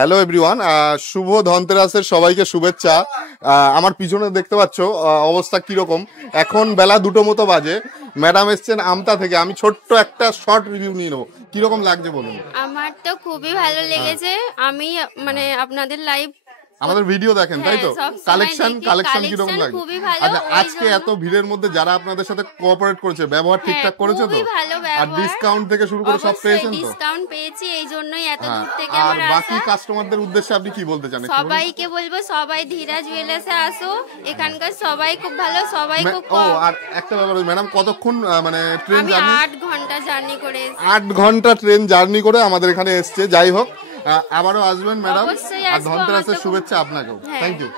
Hello everyone, শুভ ধনতেরাসের সবাইকে শুভেচ্ছা। আমার পিছনে দেখতে পাচ্ছ অবস্থা কিরকম। এখন বেলা 2টো মতো বাজে। ম্যাডাম এসছেন আমতা থেকে। আমি ছোট্ট একটা শর্ট রিভিউ নিয়ে নেবো, কিরকম লাগছে বলুন। আমার তো খুবই ভালো লেগেছে। আমি মানে আপনাদের লাইভ আমাদের ভিডিও দেখেন তাই তো? কালেকশন কিরকম লাগে? খুবই ভালো। আচ্ছা, আজকে এত ভিড়ের মধ্যে যারা আপনাদের সাথে কোঅপারেট করেছে, ব্যবহার ঠিকঠাক করেছে তো? খুবই ভালো আর ব্যবহার। ডিসকাউন্ট থেকে শুরু করে সব পেয়েছেন তো? ডিসকাউন্ট পেয়েছি, এই জন্যই এত হ্যাঁ। দূর থেকে আর আমার বাকি আসা। কাস্টমারদের উদ্দেশ্যে আপনি কি বলতে চান? সবাইকে বলবো সবাই ধীরা জুয়েলার্সে আসো। এখানকার সবাই খুব ভালো, সবাই খুব ও আর একটা ব্যাপার, ম্যাডাম কতক্ষণ মানে ট্রেন আমি জার্নি? 8 ঘন্টা জার্নি করে 8 ঘন্টা ট্রেন জার্নি করে আমাদের এখানে এসছে। যাই হোক, আবারও আসবেন ম্যাডাম। অবশ্যই আর আসবো, ধনতেরাসের আমার তো শুভেচ্ছা আপনাকেও। হ্যাঁ। Thank you.